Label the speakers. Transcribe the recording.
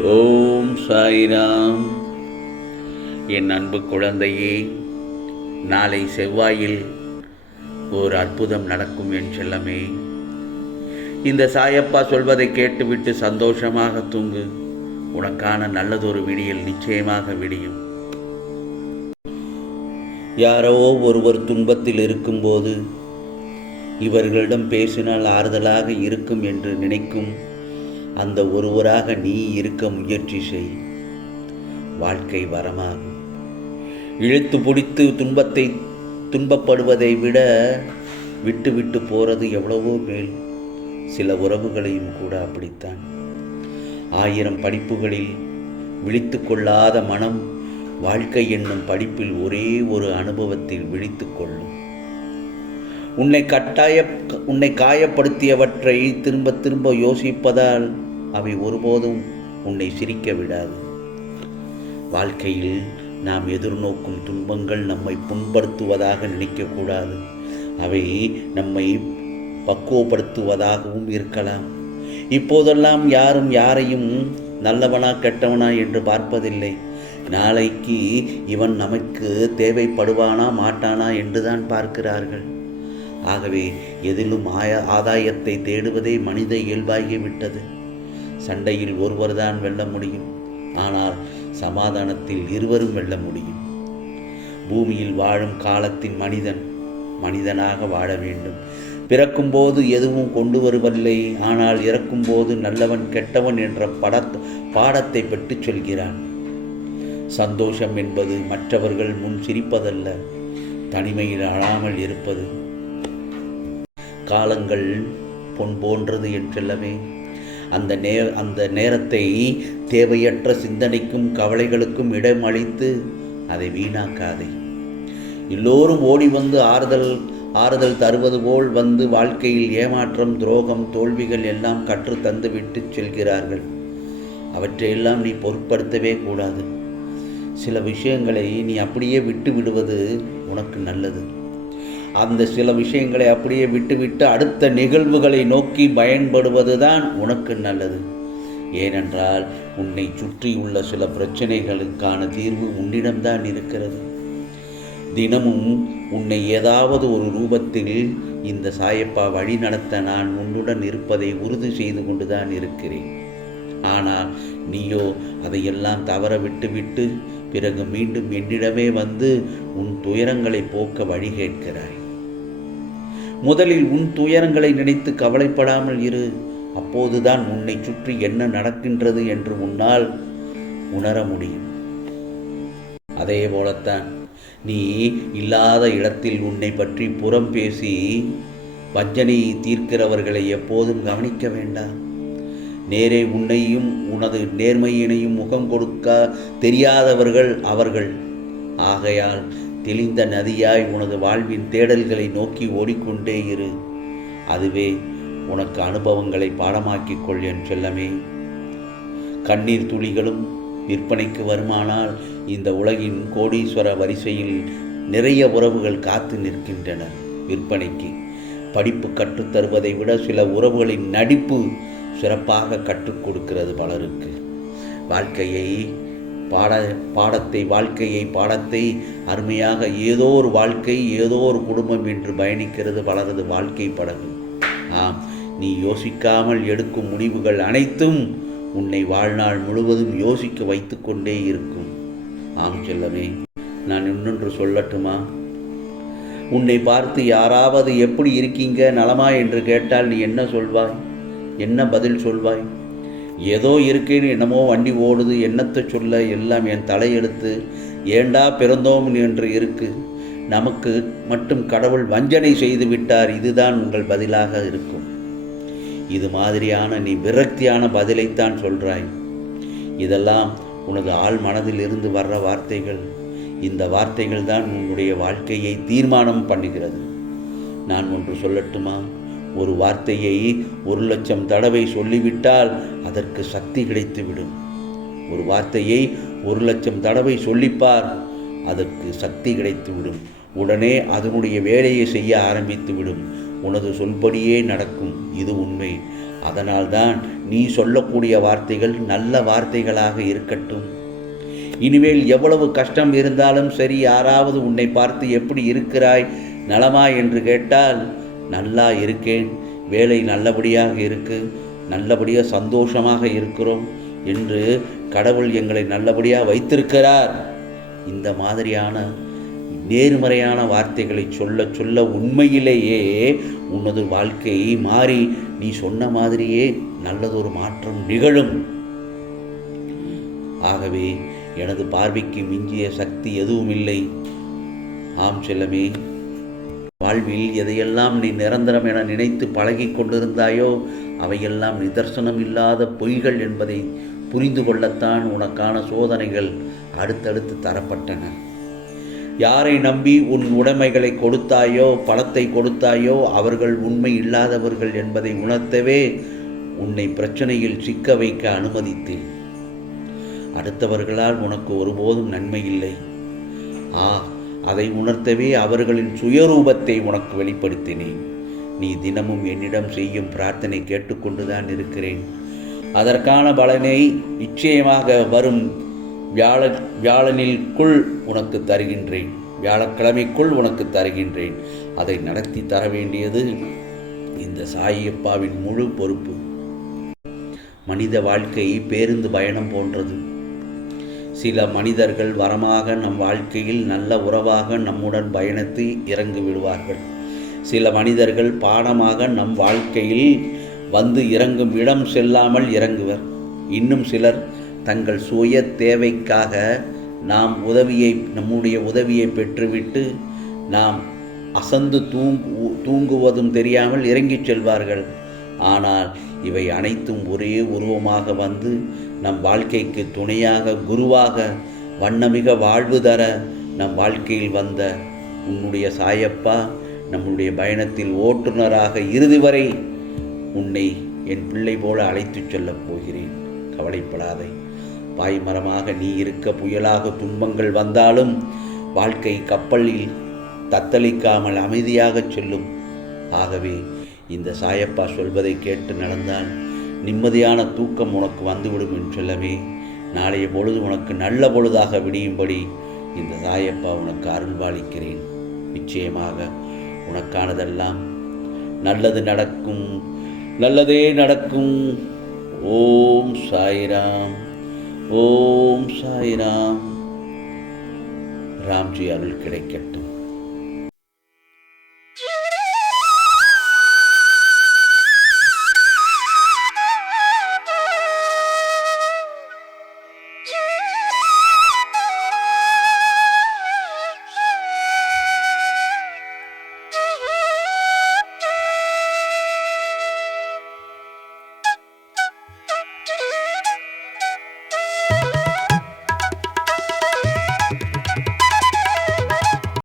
Speaker 1: ஓம் சாய்ராம். என் அன்பு குழந்தையே நாளை செவ்வாயில் ஓர் அற்புதம் நடக்கும் என் செல்லமே. இந்த சாயப்பா சொல்வதை கேட்டுவிட்டு சந்தோஷமாக தூங்கு. உனக்கான நல்லதொரு விடியல் நிச்சயமாக விடியும். யாரோ ஒருவர் துன்பத்தில் இருக்கும்போது இவர்களிடம் பேசினால் ஆறுதலாக இருக்கும் என்று நினைக்கும் அந்த ஒருவராக நீ இருக்க முயற்சி செய். வாழ்க்கை வரமாகும். இழுத்து பிடித்து துன்பத்தை துன்பப்படுவதை விட விட்டு விட்டு போகிறது எவ்வளவோ மேல். சில உறவுகளையும் கூட அப்படித்தான். ஆயிரம் படிப்புகளில் விழித்து கொள்ளாத மனம் வாழ்க்கை என்னும் படிப்பில் ஒரே ஒரு அனுபவத்தில் விழித்து கொள்ளும். உன்னை கட்டாய உன்னை காயப்படுத்தியவற்றை திரும்ப திரும்ப யோசிப்பதால் அவை ஒருபோதும் உன்னை சிரிக்க விடாது. வாழ்க்கையில் நாம் எதிர்நோக்கும் துன்பங்கள் நம்மை புண்படுத்துவதாக நினைக்கக்கூடாது. அவை நம்மை பக்குவப்படுத்துவதாகவும் இருக்கலாம். இப்போதெல்லாம் யாரும் யாரையும் நல்லவனா கெட்டவனா என்று பார்ப்பதில்லை. நாளைக்கு இவன் நமக்கு தேவைப்படுவானா மாட்டானா என்றுதான் பார்க்கிறார்கள். ஆகவே எதிலும் ஆய ஆதாயத்தை தேடுவதே மனித இயல்பாகிவிட்டது சண்டையில் ஒருவர்தான் வெல்ல முடியும். ஆனால் சமாதானத்தில் இருவரும் வெல்ல முடியும். பூமியில் வாழும் காலத்தின் மனிதன் மனிதனாக வாழ வேண்டும். பிறக்கும்போது எதுவும் கொண்டு வருவதில்லை. ஆனால் இறக்கும்போது நல்லவன் கெட்டவன் என்ற பட பாடத்தை பெற்று சொல்கிறான். சந்தோஷம் என்பது மற்றவர்கள் முன் சிரிப்பதல்ல. தனிமையில் அழாமல் இருப்பது காலங்கள் பொன் போன்றது என்றெல்லவே அந்த நே அந்த நேரத்தை தேவையற்ற சிந்தனைக்கும் கவலைகளுக்கும் இடம் அளித்து அதை வீணாக்காதே. எல்லோரும் ஓடி வந்து ஆறுதல் ஆறுதல் தருவது போல் வந்து வாழ்க்கையில் ஏமாற்றம் துரோகம் தோல்விகள் எல்லாம் கற்று தந்து விட்டு செல்கிறார்கள். அவற்றையெல்லாம் நீ பொருட்படுத்தவே கூடாது. சில விஷயங்களை நீ அப்படியே விட்டு விடுவது உனக்கு நல்லது. அந்த சில விஷயங்களை அப்படியே விட்டுவிட்டு அடுத்த நிகழ்வுகளை நோக்கி பயன்படுவது தான் உனக்கு நல்லது. ஏனென்றால் உன்னை சுற்றியுள்ள சில பிரச்சனைகளுக்கான தீர்வு உன்னிடம்தான் இருக்கிறது. தினமும் உன்னை ஏதாவது ஒரு ரூபத்தில் இந்த சாயப்பா வழி நடத்த நான் உன்னுடன் இருப்பதை உறுதி செய்து கொண்டுதான் இருக்கிறேன். ஆனால் நீயோ அதையெல்லாம் தவற விட்டுவிட்டு பிறகு மீண்டும் என்னிடமே வந்து உன் துயரங்களை போக்க வழி கேட்கிறாய். முதலில் உன் துயரங்களை நினைத்து கவலைப்படாமல் இரு. அப்போதுதான் உன்னை சுற்றி என்ன நடக்கின்றது என்று உன்னால் உணர முடியும். அதே போலத்தான் நீ இல்லாத இடத்தில் உன்னை பற்றி புறம் பேசி வஞ்சனை தீர்க்கிறவர்களை எப்போதும் கவனிக்க வேண்டாம். நேரே உன்னையும் உனது நேர்மையினையும் முகம் கொடுக்க தெரியாதவர்கள் அவர்கள். ஆகையால் தெளிந்த நதியாய் உனது வாழ்வின் தேடல்களை நோக்கி ஓடிக்கொண்டே இரு. அதுவே உனக்கு அனுபவங்களை பாடமாக்கிக் கொள் என் செல்லமே. கண்ணீர் துளிகளும் விற்பனைக்கு வருமானால் இந்த உலகின் கோடீஸ்வர வரிசையில் நிறைய உறவுகள் காத்து நிற்கின்றன. விற்பனைக்கு படிப்பு கற்றுத்தருவதை விட சில உறவுகளின் நடிப்பு சிறப்பாக கற்றுக் கொடுக்கிறது பலருக்கு. வாழ்க்கையை பாட பாடத்தை வாழ்க்கையை பாடத்தை அருமையாக ஏதோ ஒரு வாழ்க்கை ஏதோ ஒரு குடும்பம் என்று பயணிக்கிறது பலரது வாழ்க்கை படகு. ஆம் நீ யோசிக்காமல் எடுக்கும் முடிவுகள் அனைத்தும் உன்னை வாழ்நாள் முழுவதும் யோசிக்க வைத்து கொண்டே இருக்கும். ஆம் செல்லமே நான் இன்னொன்று சொல்லட்டுமா? உன்னை பார்த்து யாராவது எப்படி இருக்கீங்க நலமா என்று கேட்டால் நீ என்ன சொல்வாய்? என்ன பதில் சொல்வாய்? ஏதோ இருக்கேன்னு என்னமோ வண்டி ஓடுது என்னத்தை சொல்ல எல்லாம் என் தலையெடுத்து ஏண்டா பிறந்தோம் என்று இருக்கு? நமக்கு மட்டும் கடவுள் வஞ்சனை செய்து விட்டார் இதுதான் உங்கள் பதிலாக இருக்கும். இது மாதிரியான நீ விரக்தியான பதிலைத்தான் சொல்கிறாய் இதெல்லாம் உனது ஆள் மனதில் இருந்து வர்ற வார்த்தைகள். இந்த வார்த்தைகள் தான் உன்னுடைய வாழ்க்கையை தீர்மானம் பண்ணுகிறது. நான் ஒன்று சொல்லட்டுமா? ஒரு வார்த்தையை ஒரு லட்சம் தடவை சொல்லிவிட்டால் அதற்கு சக்தி கிடைத்துவிடும். ஒரு வார்த்தையை ஒரு லட்சம் தடவை சொல்லிப்பார் அதற்கு சக்தி கிடைத்துவிடும். உடனே அதனுடைய வேலையை செய்ய ஆரம்பித்து விடும் உனது சொல்படியே நடக்கும் இது உண்மை. அதனால்தான் நீ சொல்லக்கூடிய வார்த்தைகள் நல்ல வார்த்தைகளாக இருக்கட்டும். இனிமேல் எவ்வளவு கஷ்டம் இருந்தாலும் சரி யாராவது உன்னை பார்த்து எப்படி இருக்கிறாய் நலமா என்று கேட்டால் நல்லா இருக்கேன். வேலை நல்லபடியாக இருக்கு. நல்லபடியாக சந்தோஷமாக இருக்கிறோம் என்று கடவுள் எங்களை நல்லபடியாக வைத்திருக்கிறார். இந்த மாதிரியான நேர்மறையான வார்த்தைகளை சொல்ல சொல்ல உண்மையிலேயே உனது வாழ்க்கை மாறி நீ சொன்ன மாதிரியே நல்லதொரு மாற்றம் நிகழும். ஆகவே எனது பார்வைக்கு மிஞ்சிய சக்தி எதுவும் இல்லை ஆம் செல்லமே. வாழ்வில் எதையெல்லாம் நீ நிரந்தரம் என நினைத்து பழகி கொண்டிருந்தாயோ அவையெல்லாம் நிதர்சனம் இல்லாத பொய்கள் என்பதை புரிந்து கொள்ளத்தான் உனக்கான சோதனைகள் அடுத்தடுத்து தரப்பட்டன. யாரை நம்பி உன் உடைமைகளை கொடுத்தாயோ பணத்தை கொடுத்தாயோ அவர்கள் உண்மை இல்லாதவர்கள் என்பதை உணர்த்தவே உன்னை பிரச்சனையில் சிக்க வைக்க அனுமதித்தேன். அடுத்தவர்களால் உனக்கு ஒருபோதும் நன்மை இல்லை. ஆ அதை உணர்த்தவே அவர்களின் சுயரூபத்தை உனக்கு வெளிப்படுத்தினேன். நீ தினமும் என்னிடம் செய்யும் பிரார்த்தனை கேட்டுக்கொண்டுதான் இருக்கிறேன். அதற்கான பலனை நிச்சயமாக வரும் வியாழ வியாழனிற்குள் உனக்கு தருகின்றேன். வியாழக்கிழமைக்குள் உனக்கு தருகின்றேன். அதை நடத்தி தர வேண்டியது இந்த சாயப்பாவின் முழு பொறுப்பு. மனித வாழ்க்கை பேருந்து பயணம் போன்றது. சில மனிதர்கள் வரமாக நம் வாழ்க்கையில் நல்ல உறவாக நம்முடன் பயணித்து இறங்கி விடுவார்கள். சில மனிதர்கள் பாடமாக நம் வாழ்க்கையில் வந்து இறங்கும் இடம் செல்லாமல் இறங்குவர். இன்னும் சிலர் தங்கள் சுய தேவைக்காக நாம் உதவியை நம்முடைய உதவியை பெற்றுவிட்டு நாம் அசந்து தூங்கு தூங்குவதும் தெரியாமல் இறங்கிச் செல்வார்கள். ஆனால் இவை அனைத்தும் ஒரே உருவமாக வந்து நம் வாழ்க்கைக்கு துணையாக குருவாக வண்ணமிக வாழ்வு தர நம் வாழ்க்கையில் வந்த உன்னுடைய சாயப்பா நம்முடைய பயணத்தில் ஓட்டுநராக இறுதி வரை உன்னை என் பிள்ளை போல அழைத்துச் செல்லப் போகிறேன். கவலைப்படாதே. பாய்மரமாக நீ இருக்க புயலாக துன்பங்கள் வந்தாலும் வாழ்க்கை கப்பலில் தத்தளிக்காமல் அமைதியாகச் செல்லும். ஆகவே இந்த சாயப்பா சொல்வதை கேட்டு நடந்தால் நிம்மதியான தூக்கம் உனக்கு வந்துவிடும் என்றெல்லாமே சொல்லவே நாளைய பொழுது உனக்கு நல்ல பொழுதாக விடியும்படி இந்த சாயப்பா உனக்கு அருள்பாலிக்கிறேன். நிச்சயமாக உனக்கானதெல்லாம் நல்லது நடக்கும். நல்லதே நடக்கும். ஓம் சாய்ராம். ஓம் சாய்ராம். ராம்ஜி அருள் கிடைக்கட்டும்.